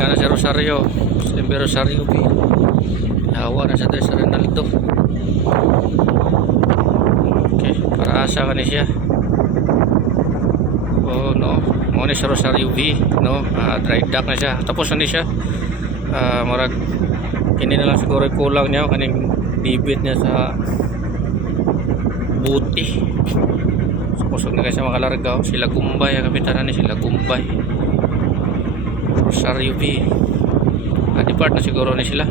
Gana si Rosario. Siyempre Rosario B. Hawa na sa Tres Ronaldo. Okay, para asa ka ni siya. Oh no, mo ni si Rosario B, no. Dry dock na siya. Tapos na ni siya. Murag kini na lang siguro kulang niya kaning debit niya sa buti. So kusog na kasi makalarga. Sila Gumbay ang kapitanan ni sila Gumbay. Rosario B. Depart na siguro ni sila.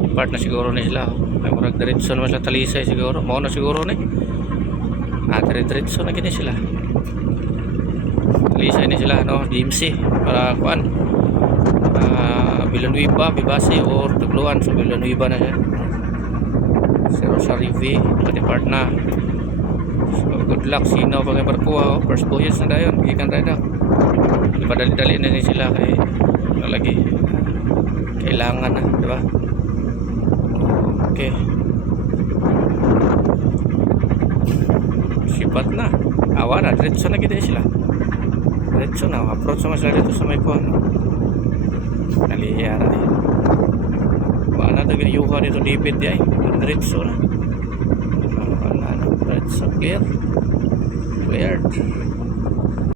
Depart na siguro ni sila. Ay murag diretso naman sa Talisay siguro. Mao na siguro ni. Diretso na gini sila. Talisay ni sila, no. DMC para kuan. Villanueva, Bibase or Tugluan. So Villanueva na siya. Si Rosario V. Depart na. So good luck. Sino pag barkuha. First voyage na dayon. Ikan rida. Ipadali-dali na sila kay lagi kailangan na, di ba? Okay. Sipat na. Awa na. Diretso na gina sila. Diretso na. Approach naman sila dito sa may kuhan. Naliyara eh. Wala na daging yuha dito dipit ay. Diretso na. Diretso. Clear. Weird.